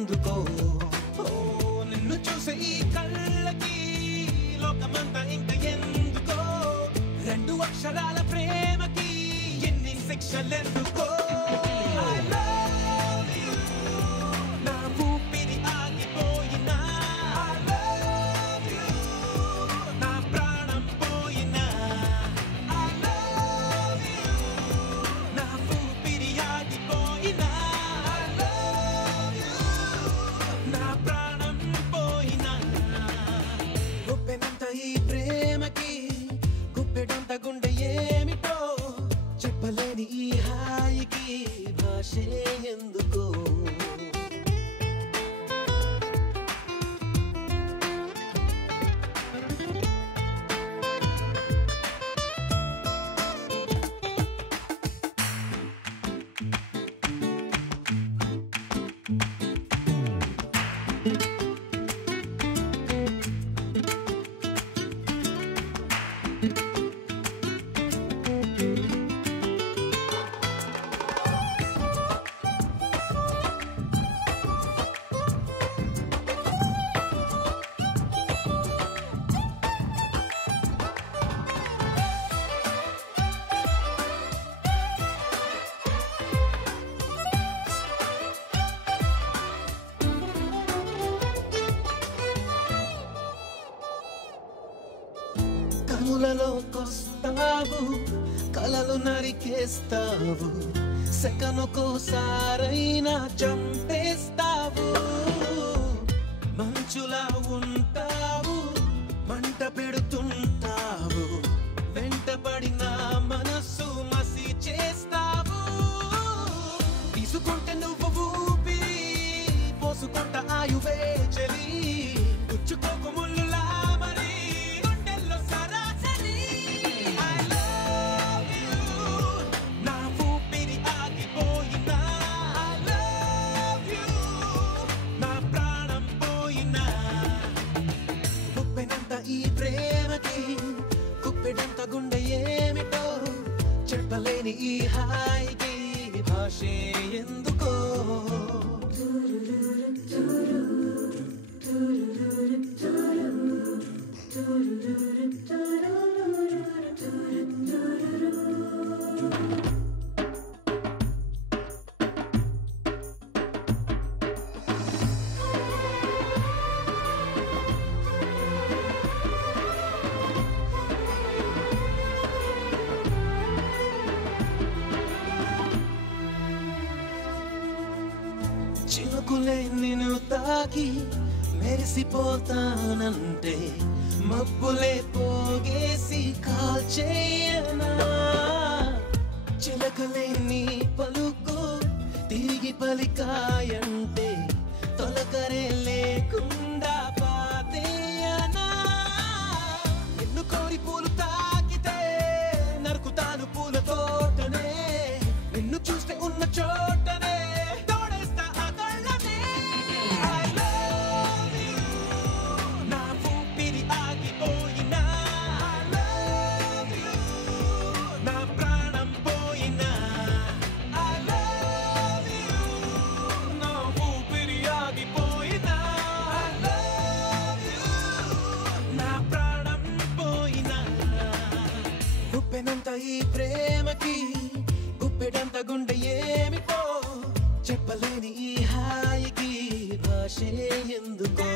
ఎందుకో నిన్ను చూసే ఈ కళ్ళకి లోకమంతా ఇంక ఎందుకో రెండు అక్షరాల ప్రేమకి ఎన్ని శిక్షలెందుకో I love you నా ఊపిరి ఆగిపోయినా I love you నా ప్రాణం పోయినా I love you నా ఊపిరి ఆగిపోయినా I love you నా ప్రాణం పోయినా గుప్పెనంత ఈ ప్రేమకి గుప్పెడంత గుండె ఏమిటో చెప్పలేని ఈ హాయికి భాషే ఎందుకో కనులలోకొస్తావు కలలు నరికేస్తావు సెకనుకోసారైనా చంపేస్తావు మంచులా ఉంటావు మంట పెడుతుంటావు వెంటపడిన మనస్సు మసి చేస్తావు తీసుకుంటే నువ్వు ఊపిరి పోసుకుంట ఆయువే చలి పుచ్చుకోకు ముళ్ళులా మరి గుండెల్లో సరాసరి I love you నా ఊపిరి ఆగిపోయినా I love you నా ప్రాణం పోయినా గుప్పెనంత ఈ ప్రేమకి గుప్పెడంత గుండె ఏమిటో చెప్పలేని ఈ హాయికి భాషే ఎందుకో చినుకులే నిన్ను తాకి మెరిసిపోతానంటే మబ్బులే పోగేసి కాల్చేయనా చిలకలే నీ పలుకు తిరిగి పలికాయంటే తొలకరే లేకుండా పాతేయనా నిన్ను కోరి పూలు తాకితే నరుకుతాను పూల తోటనే నిన్ను చూస్తే ఉన్న చోటనే గుప్పెనంత ఈ ప్రేమకి గుప్పెడంత గుండె ఏమిటో చెప్పలేని ఈ హాయికి భాషే ఎందుకో